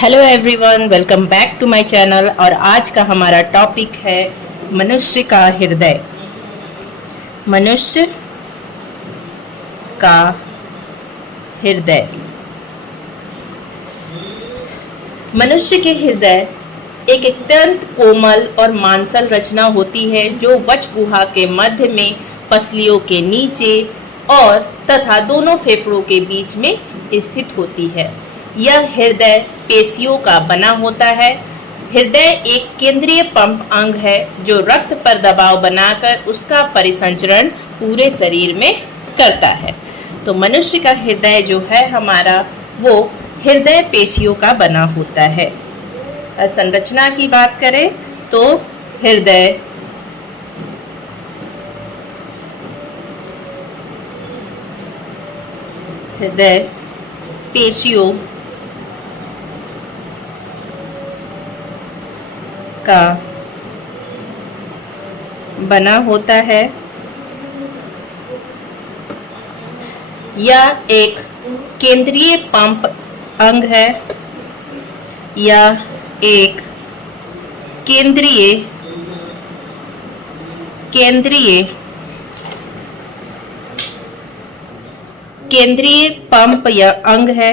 Hello everyone, welcome back to my channel. और आज का हमारा टॉपिक है मनुष्य का हृदय। मनुष्य का हृदय। मनुष्य के हृदय एक अत्यंत कोमल और मांसल रचना होती है जो वक्ष गुहा के मध्य में, पसलियों के नीचे और तथा दोनों फेफड़ों के बीच में स्थित होती है। यह हृदय पेशियों का बना होता है। हृदय एक केंद्रीय पंप अंग है जो रक्त पर दबाव बनाकर उसका परिसंचरण पूरे शरीर में करता है। तो मनुष्य का हृदय जो है हमारा, वो हृदय पेशियों का बना होता है। संरचना की बात करें तो हृदय पेशियों का बना होता है। यह एक केंद्रीय पंप अंग है। यह एक केंद्रीय पंप या अंग है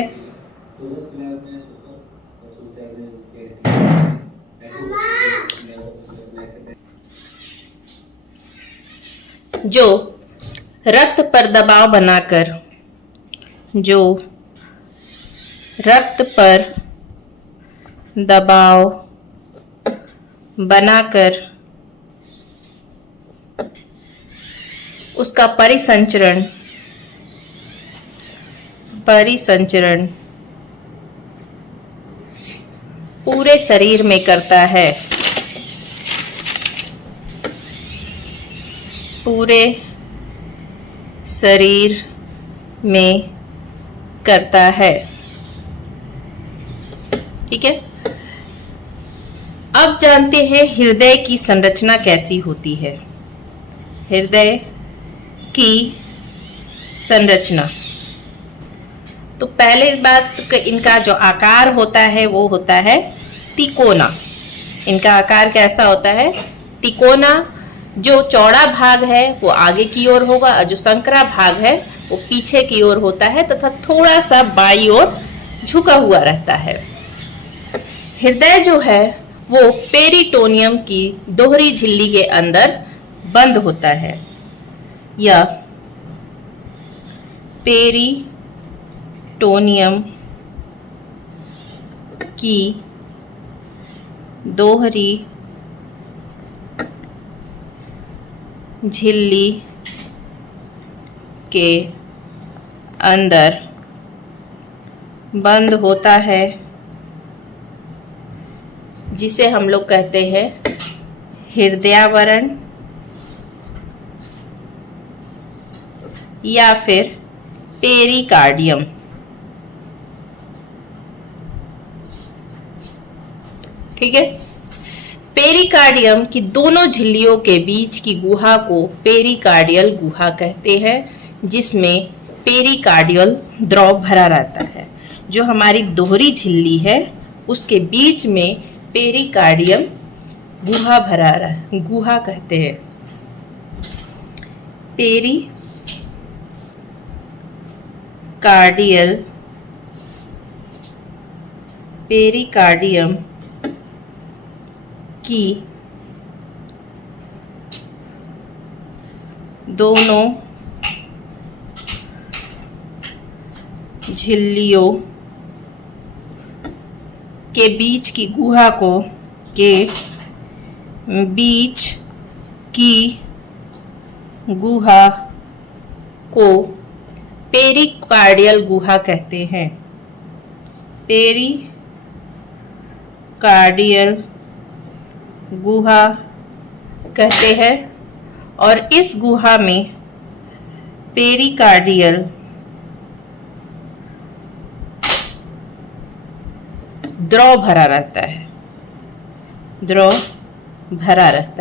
जो रक्त पर दबाव बनाकर उसका परिसंचरण पूरे शरीर में करता है। पूरे शरीर में करता है। ठीक है, अब जानते हैं हृदय की संरचना कैसी होती है। हृदय की संरचना, तो पहले बात, इनका जो आकार होता है वो होता है तिकोना। इनका आकार कैसा होता है? तिकोना। जो चौड़ा भाग है वो आगे की ओर होगा और जो संकरा भाग है वो पीछे की ओर होता है तथा थोड़ा सा बाईं ओर झुका हुआ रहता है। हृदय जो है वो पेरिटोनियम की दोहरी झिल्ली के अंदर बंद होता है। यह पेरिटोनियम की दोहरी झिल्ली के अंदर बंद होता है, जिसे हम लोग कहते हैं हृदयावरण या फिर पेरिकार्डियम। ठीक है, पेरिकार्डियम की दोनों झिल्लियों के बीच की गुहा को पेरिकार्डियल गुहा कहते हैं, जिसमें पेरिकार्डियल द्रव भरा रहता है। जो हमारी दोहरी झिल्ली है उसके बीच में पेरिकार्डियम गुहा भरा रहा, गुहा कहते हैं। पेरिकार्डियम की दोनों झिल्लियों के बीच की गुहा को पेरिकार्डियल गुहा कहते हैं। पेरिकार्डियल गुहा कहते हैं और इस गुहा में पेरिकार्डियल द्रव भरा रहता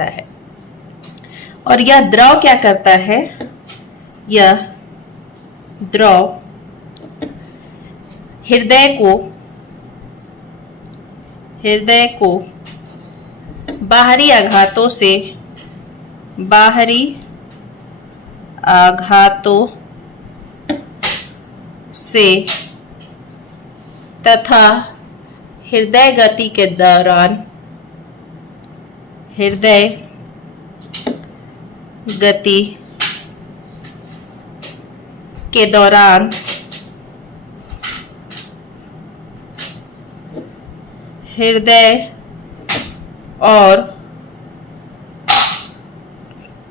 है। और यह द्रव क्या करता है? यह द्रव हृदय को हृदय को बाहरी आघातों से तथा हृदय गति के दौरान हृदय और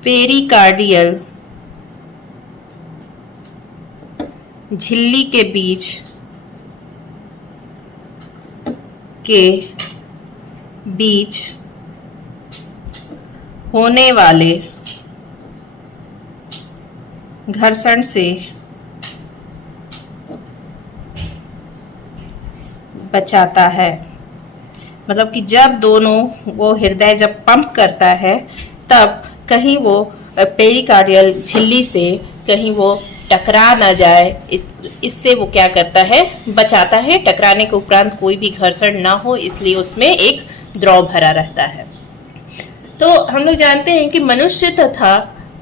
पेरिकार्डियल झिल्ली के बीच होने वाले घर्षण से बचाता है। मतलब कि जब दोनों वो हृदय जब पंप करता है तब कहीं वो पेरिकार्डियल झिल्ली से कहीं वो टकरा ना जाए, इससे वो क्या करता है, बचाता है। टकराने के उपरांत कोई भी घर्षण ना हो, इसलिए उसमें एक द्रव भरा रहता है। तो हम लोग जानते हैं कि मनुष्य तथा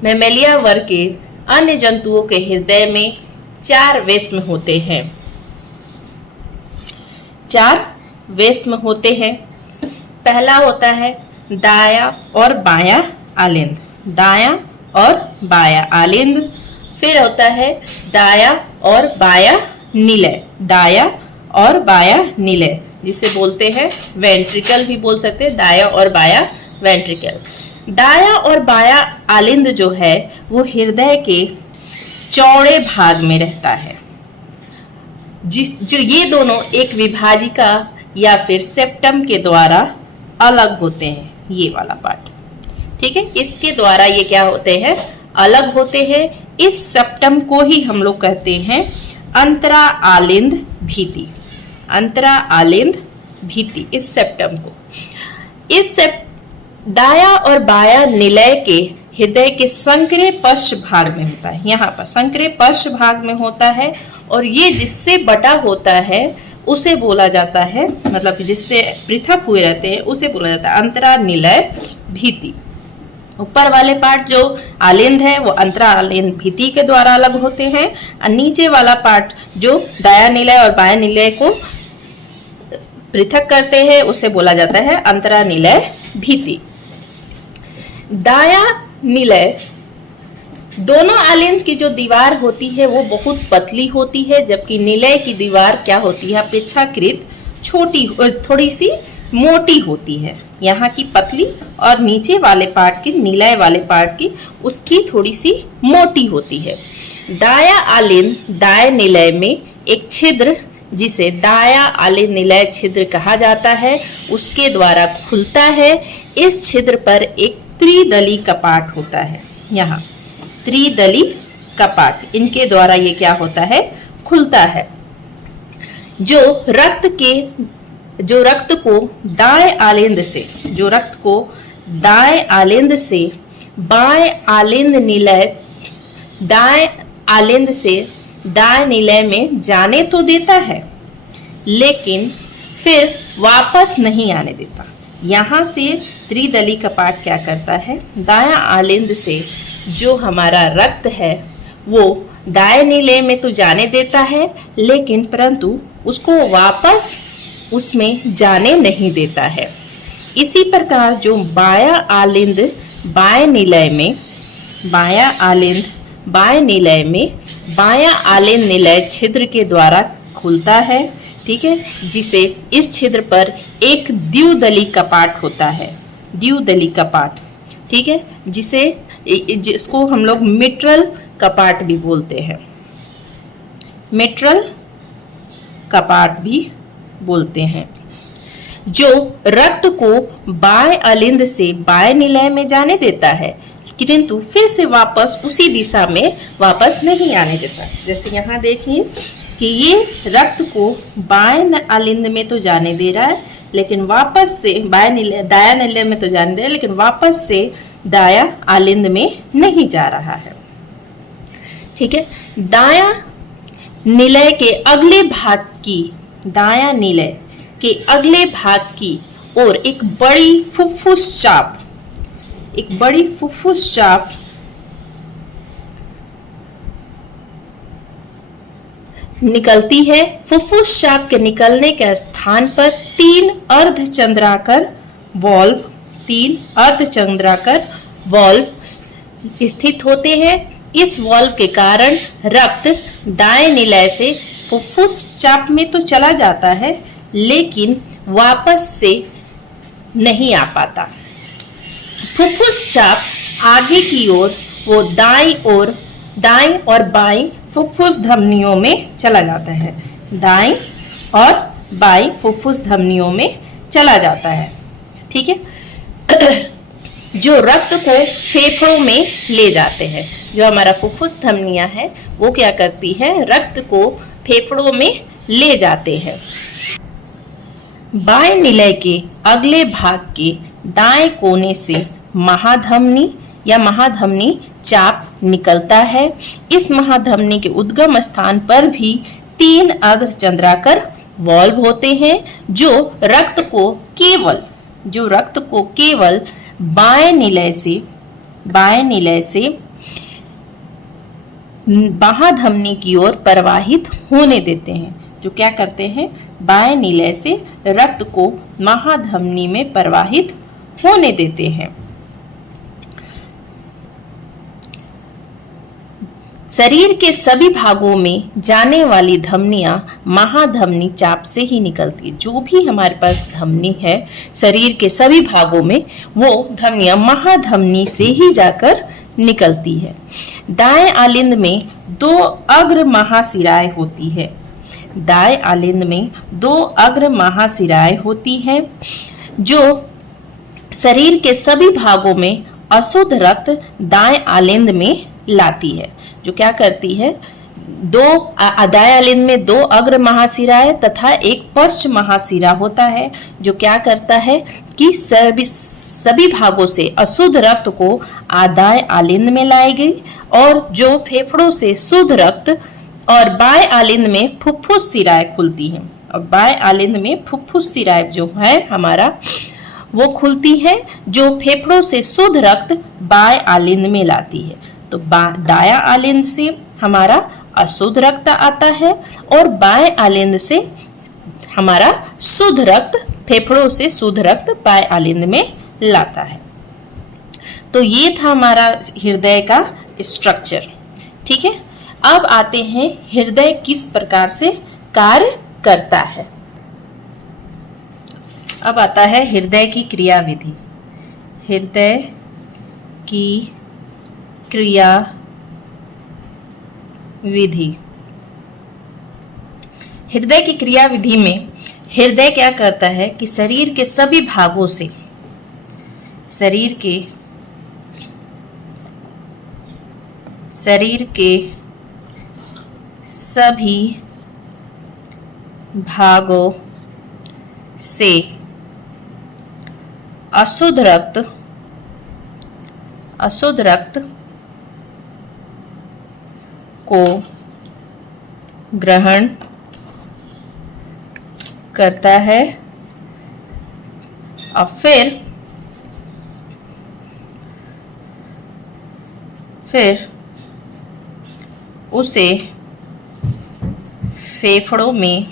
मैमेलिया वर्ग के अन्य जंतुओं के हृदय में 4 वेश्म होते हैं। 4 वेश्म होते हैं। पहला होता है दायां और बायां आलिंद, दायां और बायां आलिंद। फिर होता है दायां और बायां निलय, दायां और बायां निलय, जिसे बोलते हैं वेंट्रिकल भी बोल सकते हैं, दायां और बायां वेंट्रिकल। दायां और बायां आलिंद जो है वो हृदय के चौड़े भाग में रहता है। जो ये दोनों एक विभाजिका या फिर सेप्टम के द्वारा अलग होते हैं, ये वाला पार्ट, ठीक है। इसके द्वारा ये क्या होते हैं, अलग होते हैं। इस सेप्टम को ही हम लोग कहते हैं अंतरा आलिंद भित्ति, अंतरा आलिंद भित्ति, इस सेप्टम को। दायां और बायां निलय के हृदय के संकरे पश्च भाग में होता है, यहाँ पर संकरे पश्च भाग में होता है। और ये जिससे बटा होता है उसे बोला जाता है, मतलब जिससे पृथक हुए रहते हैं उसे बोला जाता है अंतरा निलय भित्ति। ऊपर वाले पार्ट जो आलिंद है वो अंतरा आलिंद भित्ति के द्वारा अलग होते हैं, और नीचे वाला पार्ट जो दायां निलय और बायां निलय को पृथक करते हैं उसे बोला जाता है अंतरा निलय भित्ति। दायां निलय दोनों आलिंद की जो दीवार होती है वो बहुत पतली होती है, जबकि निलय की दीवार क्या होती है, अपेक्षाकृत छोटी, थोड़ी सी मोटी होती है। यहाँ की पतली और नीचे वाले पार्ट की, निलय वाले पार्ट की, उसकी थोड़ी सी मोटी होती है। दायां आलिंद दाएं निलय में एक छिद्र, जिसे दायां आलिंद निलय छिद्र कहा जाता है, उसके द्वारा खुलता है। इस छिद्र पर एक त्रिदली कपाट होता है, यहाँ त्रिदली कपाट, इनके द्वारा ये क्या होता है, खुलता है। जो रक्त को दाएं आलिंद से, जो रक्त को दाएं आलिंद से बाएं आलिंद निलय, दाएं आलिंद से दाएं निलय में जाने तो देता है, लेकिन फिर वापस नहीं आने देता। यहाँ से त्रिदली कपाट क्या करता है, दायां आलिंद से जो हमारा रक्त है वो दाएं निलय में तो जाने देता है, लेकिन परंतु उसको वापस उसमें जाने नहीं देता है। इसी प्रकार जो बायां आलिंद बाएं निलय में, बायां आलिंद बाएं निलय में बायां आलिंद निलय छिद्र के द्वारा खुलता है, ठीक है, जिसे इस छिद्र पर एक द्विदली कपाट होता है, द्विदली कपाट, ठीक है, जिसको हम लोग मिट्रल कपाट भी बोलते हैं, मिट्रल कपाट भी बोलते हैं। जो रक्त को बाएं आलिंद से बाएं निलय में जाने देता है, किंतु फिर से वापस उसी दिशा में वापस नहीं आने देता। जैसे यहाँ देखिए कि ये रक्त को बाएं आलिंद में तो जाने दे रहा है, लेकिन वापस से दायां निलय में तो जाने दे रहा है, लेकिन वापस से दायां आलिंद में नहीं जा रहा है, ठीक है। दायां निलय के अगले भाग की, दायां निलय के अगले भाग की ओर एक बड़ी फुफ्फुस चाप निकलती है। फुफ्फुस चाप के निकलने के स्थान पर तीन अर्धचंद्राकार वॉल्व स्थित होते हैं। इस वॉल्व के कारण रक्त दाएं निलय से फुफ्फुस चाप में तो चला जाता है, लेकिन वापस से नहीं आ पाता। फुफ्फुस चाप आगे की ओर वो दाईं और बाईं फुफ्फुस धमनियों में चला जाता है। दाईं और बाईं फुफ्फुस धमनियों में चला जाता है। ठीक है। जो रक्त को फेफड़ों में ले जाते हैं। जो हमारा फुफ्फुस धमनियां है वो क्या करती है, रक्त को फेफड़ों में ले जाते हैं। बाएं निलय के अगले भाग के दाएं कोने से महाधमनी चाप निकलता है। इस महाधमनी के उद्गम स्थान पर भी तीन अर्धचंद्राकार वॉल्व होते हैं, जो रक्त को केवल बाएं निलय से महाधमनी की ओर प्रवाहित होने देते हैं। जो क्या करते हैं, बाएं निलय से रक्त को महाधमनी में प्रवाहित होने देते हैं। शरीर के सभी भागों में जाने वाली धमनियां महाधमनी चाप से ही निकलती है। जो भी हमारे पास धमनी है शरीर के सभी भागों में, वो धमनियां महाधमनी से ही जाकर निकलती है। दाएं आलिंद में दो अग्र महाशिराएं होती है। दाएं आलिंद में दो अग्र महाशिराएं होती है, जो शरीर के सभी भागों में अशुद्ध रक्त दाएं आलिंद में लाती है। जो क्या करती है, दाएं आलिंद में दो अग्र महाशिराएं तथा एक पश्च महाशिरा होता है, जो क्या करता है कि सभी भागों से अशुद्ध रक्त को दाएं आलिंद में लाई गई, और जो फेफड़ों से शुद्ध रक्त, और बाएं आलिंद में फुफ्फुस शिराएं खुलती हैं। और बाएं आलिंद में फुफ्फुस शिराएं जो है हमारा वो खुलती है, जो फेफड़ों से शुद्ध रक्त बाएं आलिंद में लाती है। तो दायां आलिंद से हमारा अशुद्ध रक्त आता है, और बाएं आलिंद से हमारा शुद्ध रक्त, फेफड़ों से शुद्ध रक्त बाएं आलिंद में लाता है। तो ये था हमारा हृदय का स्ट्रक्चर। ठीक है। अब आते हैं हृदय किस प्रकार से कार्य करता है। अब आता है हृदय की क्रियाविधि। हृदय की क्रियाविधि। हृदय की क्रियाविधि में हृदय क्या करता है कि शरीर के सभी भागों से, शरीर के सभी भागों से अशुद्ध रक्त को ग्रहण करता है, और फिर उसे फेफड़ों में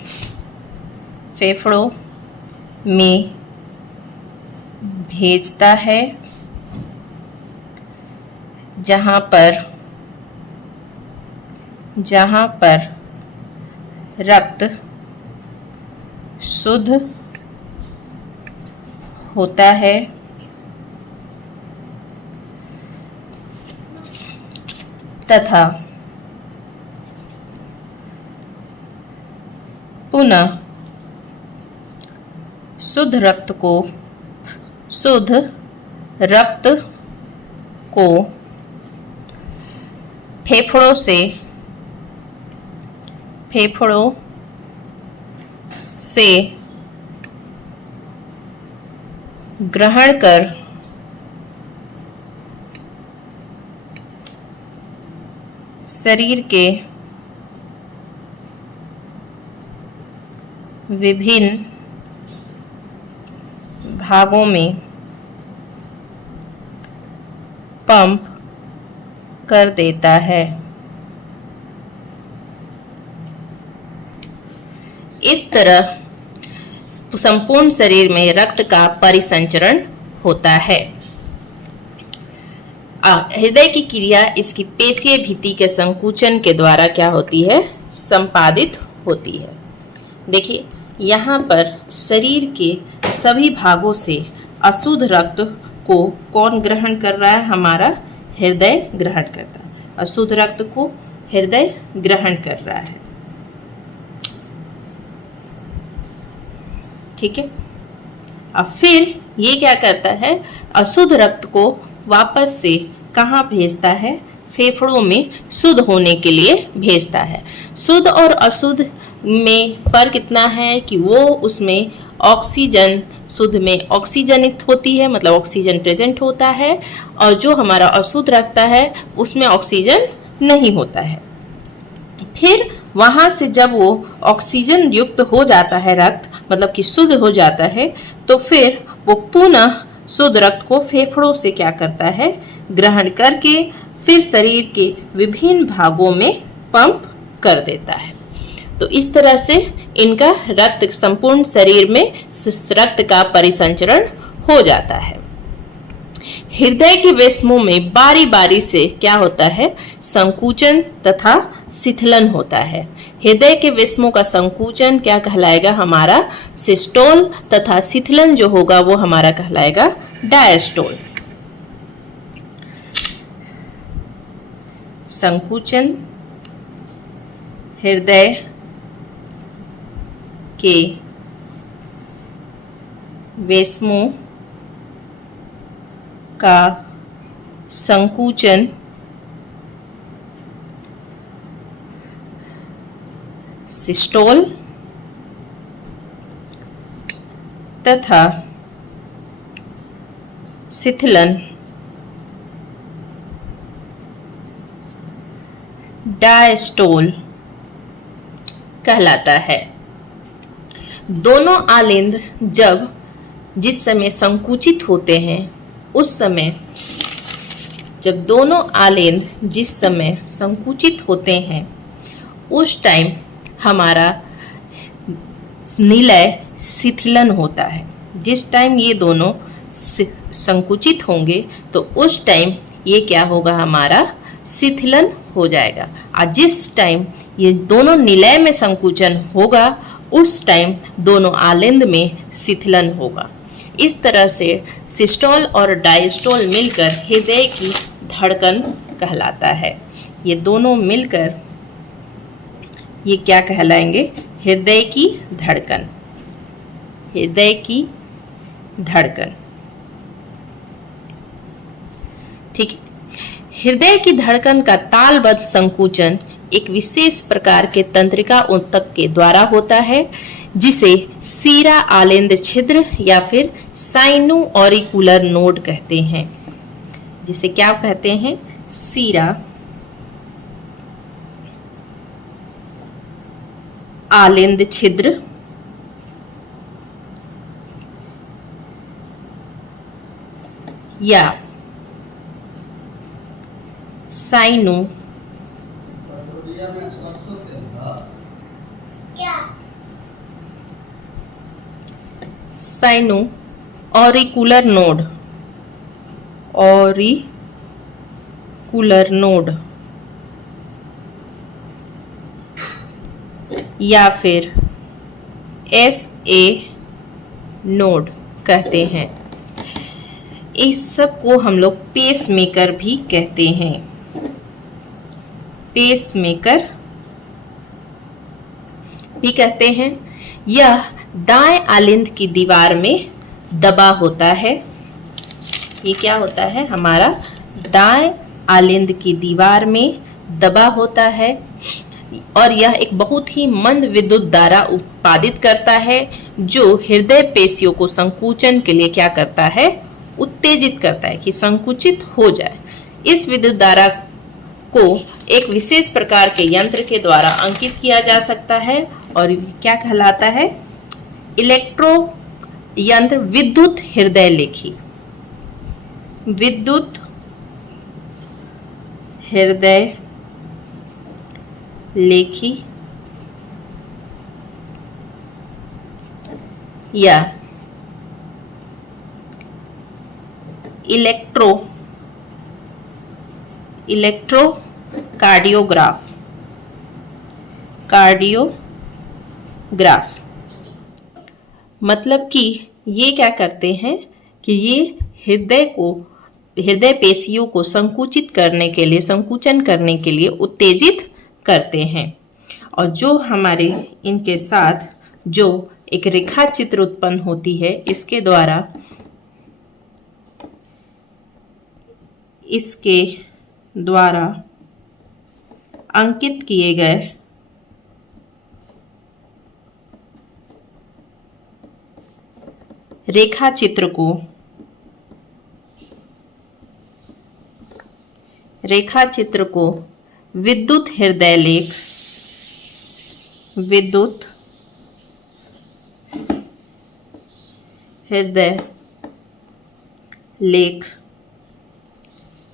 भेजता है, जहां पर रक्त शुद्ध होता है तथा पुनः शुद्ध रक्त को फेफड़ों से ग्रहण कर शरीर के विभिन्न भागों में पंप कर देता है। इस तरह संपूर्ण शरीर में रक्त का परिसंचरण होता है। हृदय की क्रिया इसकी पेशीय भित्ति के संकुचन के द्वारा क्या होती है, संपादित होती है। देखिए यहाँ पर शरीर के सभी भागों से अशुद्ध रक्त को कौन ग्रहण कर रहा है, हमारा हृदय ग्रहण करता है। अशुद्ध रक्त को हृदय ग्रहण कर रहा है। ठीक है। अब फिर ये क्या करता है, अशुद्ध रक्त को वापस से कहाँ भेजता है, फेफड़ों में शुद्ध होने के लिए भेजता है। शुद्ध और अशुद्ध में फर्क इतना है कि वो उसमें ऑक्सीजन, शुद्ध में ऑक्सीजनित होती है, मतलब ऑक्सीजन प्रेजेंट होता है, और जो हमारा अशुद्ध रक्त है उसमें ऑक्सीजन नहीं होता है। फिर वहां से जब वो ऑक्सीजन युक्त हो जाता है रक्त, मतलब कि शुद्ध हो जाता है, तो फिर वो पुनः शुद्ध रक्त को फेफड़ों से क्या करता है, ग्रहण करके फिर शरीर के विभिन्न भागों में पंप कर देता है। तो इस तरह से इनका रक्त संपूर्ण शरीर में रक्त का परिसंचरण हो जाता है। हृदय के वेश्मों में बारी बारी से क्या होता है, संकुचन तथा शिथिलन होता है। हृदय के वेश्मों का संकुचन क्या कहलाएगा, हमारा सिस्टोल, तथा शिथिलन जो होगा वो हमारा कहलाएगा डायस्टोल। संकुचन हृदय के वेश्मों का संकुचन सिस्टोल तथा शिथिलन डायस्टोल कहलाता है। दोनों आलिंद जिस समय संकुचित होते हैं, उस समय जब दोनों आलिंद जिस समय संकुचित होते हैं, उस टाइम हमारा निलय शिथिलन होता है। जिस टाइम ये दोनों संकुचित होंगे तो उस टाइम ये क्या होगा, हमारा शिथिलन हो जाएगा। और जिस टाइम ये दोनों निलय में संकुचन होगा, उस टाइम दोनों आलिंद में शिथिलन होगा। इस तरह से सिस्टोल और डायस्टोल मिलकर हृदय की धड़कन कहलाता है। ये दोनों मिलकर ये क्या कहलाएंगे, हृदय की धड़कन। हृदय की धड़कन, ठीक है। हृदय की धड़कन का तालबद्ध संकुचन एक विशेष प्रकार के तंत्रिका ऊतक के द्वारा होता है, जिसे सीरा आलिंद छिद्र या फिर साइनो ऑरिकुलर नोड कहते हैं। जिसे क्या कहते हैं, सीरा आलिंद छिद्र या sino auricular node, auricular node या फिर SA नोड कहते हैं। इस सब को हम लोग पेस मेकर भी कहते हैं। पेस मेकर भी कहते हैं। यह दाएं आलिंद की दीवार में दबा होता है। ये क्या होता है, हमारा दाएं आलिंद की दीवार में दबा होता है, और यह एक बहुत ही मंद विद्युत धारा उत्पादित करता है, जो हृदय पेशियों को संकुचन के लिए क्या करता है, उत्तेजित करता है कि संकुचित हो जाए। इस विद्युत धारा को एक विशेष प्रकार के यंत्र के द्वारा अंकित किया जा सकता है, और क्या कहलाता है, यंत्र विद्युत हृदय लेखी, विद्युत हृदय लेखी या इलेक्ट्रोकार्डियोग्राफ, कार्डियोग्राफ मतलब कि ये क्या करते हैं कि ये हृदय पेशियों को संकुचित करने के लिए, संकुचन करने के लिए उत्तेजित करते हैं। और जो हमारे इनके साथ जो एक रेखा चित्र उत्पन्न होती है, इसके द्वारा अंकित किए गए रेखा चित्र को विद्युत हृदय लेख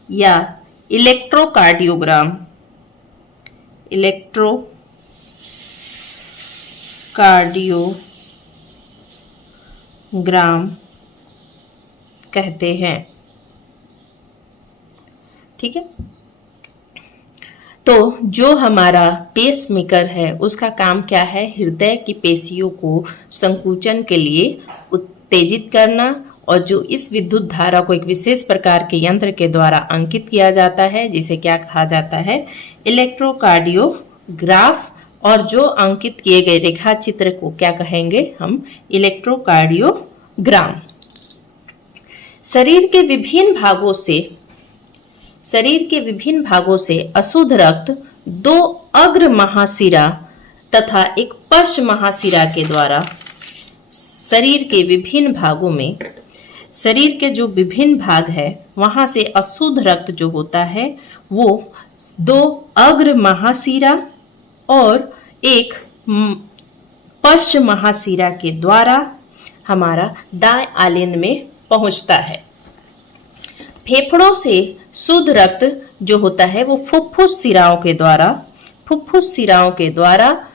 या इलेक्ट्रोकार्डियोग्राम कहते हैं। ठीक है, तो जो हमारा पेसमेकर है उसका काम क्या है? हृदय की पेशियों को संकुचन के लिए उत्तेजित करना, और जो इस विद्युत धारा को एक विशेष प्रकार के यंत्र के द्वारा अंकित किया जाता है, जिसे क्या कहा जाता है? इलेक्ट्रोकार्डियोग्राफ। और जो अंकित किए गए रेखा चित्र को क्या कहेंगे हम? इलेक्ट्रोकार्डियोग्राम। शरीर के विभिन्न भागों से अशुद्ध रक्त 2 अग्र महाशिरा तथा एक पश्च महाशिरा के द्वारा शरीर के जो विभिन्न भाग है वहां से अशुद्ध रक्त जो होता है वो 2 अग्र महाशिरा और एक पश्च महाशिरा के द्वारा हमारा दाएं आलिंद में पहुंचता है। फेफड़ों से शुद्ध रक्त जो होता है वो फुफ्फुस सिराओं के द्वारा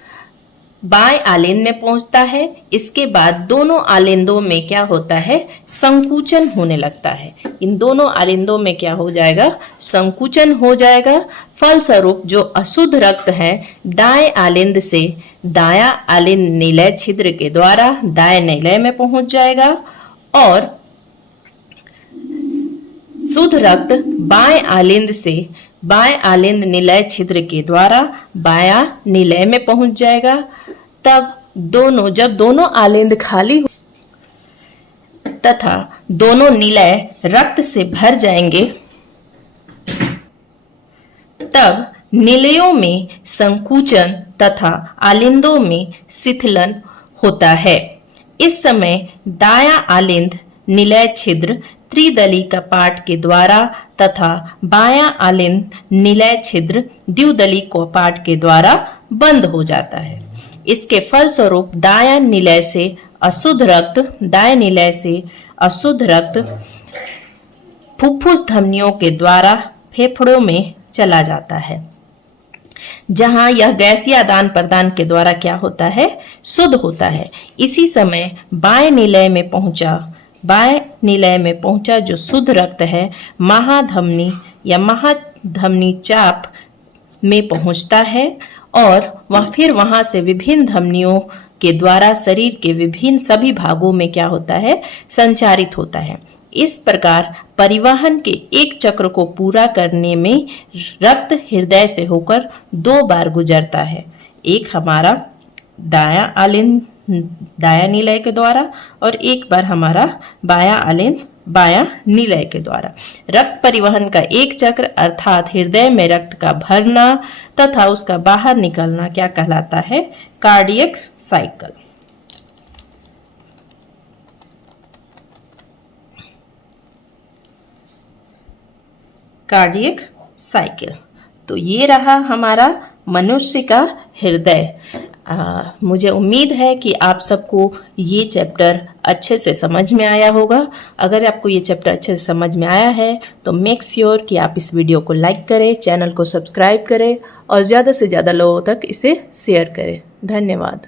बाएं आलिंद में पहुंचता है। इसके बाद दोनों आलिंदों में क्या होता है? संकुचन होने लगता है। इन दोनों आलिंदों में क्या हो जाएगा? संकुचन हो जाएगा। फलस्वरूप जो अशुद्ध रक्त है दाएं आलिंद से दायां आलिंद निलय छिद्र के द्वारा दाएं निलय में पहुंच जाएगा, और शुद्ध रक्त बाएं आलिंद से बाएं आलिंद निलय छिद्र के द्वारा बायां निलय में पहुंच जाएगा। तब जब दोनों आलिंद खाली हो तथा दोनों निलय रक्त से भर जाएंगे, तब निलयों में संकुचन तथा आलिंदों में शिथिलन होता है। इस समय दायां आलिंद निलय छिद्र त्रिदली कपाट के द्वारा तथा बायां आलिंद निलय छिद्र द्विदली कपाट के द्वारा बंद हो जाता है। इसके फलस्वरूप दायां निलय से अशुद्ध रक्त फुफ्फुस धमनियों के द्वारा फेफड़ों में चला जाता है, जहां यह गैसीय आदान प्रदान के द्वारा क्या होता है? शुद्ध होता है। इसी समय बाएं निलय में पहुंचा जो शुद्ध रक्त है महाधमनी या महाधमनी चाप में पहुंचता है, और वहां से विभिन्न धमनियों के द्वारा शरीर के विभिन्न सभी भागों में क्या होता है? संचारित होता है। इस प्रकार परिवहन के एक चक्र को पूरा करने में रक्त हृदय से होकर 2 बार गुजरता है। एक हमारा दायां निलय के द्वारा और एक बार हमारा बायां आलिंद बायां निलय के द्वारा। रक्त परिवहन का एक चक्र अर्थात हृदय में रक्त का भरना तथा उसका बाहर निकलना क्या कहलाता है? Cardiac cycle. Cardiac cycle. तो ये रहा हमारा मनुष्य का हृदय। मुझे उम्मीद है कि आप सबको ये चैप्टर अच्छे से समझ में आया होगा। अगर आपको ये चैप्टर अच्छे से समझ में आया है तो मेक श्योर कि आप इस वीडियो को लाइक करें, चैनल को सब्सक्राइब करें और ज़्यादा से ज़्यादा लोगों तक इसे शेयर करें। धन्यवाद।